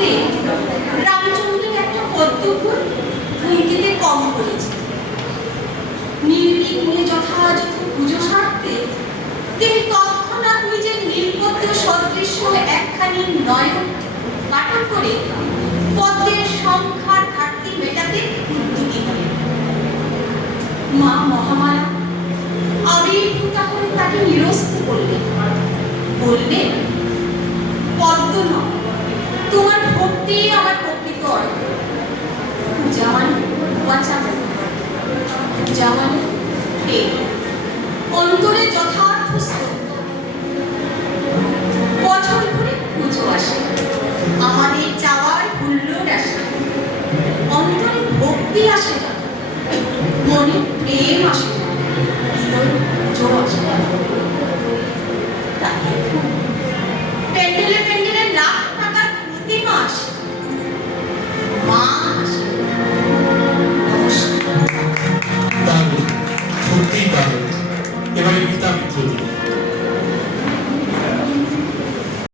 বলতে রামচন্দ্রের একটা পদ্মফুল ভূমিতে কম করেছে। নির্বিঘ্নে যথাযথ পুজো সারতে তিনি তৎক্ষণাৎ নিজের নীলপদ্ম সদৃশ্য একখানি নয়ন পাঠন করে পদ্মের সংখ্যার ঘাটতি মেটাতে উদ্যোগী হলেন। মা মহামায়া আবির্ভূতা হয়ে তাকে নিরস্ত করলেন, বললেন, পদ্ম নয়, তোমার ভক্তি আমার প্রকৃত অর্থ। পূজা মানে বাঁচা, পূজা মানে অন্তরে যথার্থ স্তোত্র। বছর ঘুরে পুজো আসে, আমাদের চাওয়ার হুল্লোড় আসে, অন্তরে ভক্তি আসে না, মনে প্রেম আসে না, হৃদয় পুজো আসে না। প্যান্ডেলে প্যান্ডেলে লাখ টাকার প্রতিমা আসে, মা আসে। দারুণ, সত্যিই দারুণ। এবারে গীতা বিদ্রোহী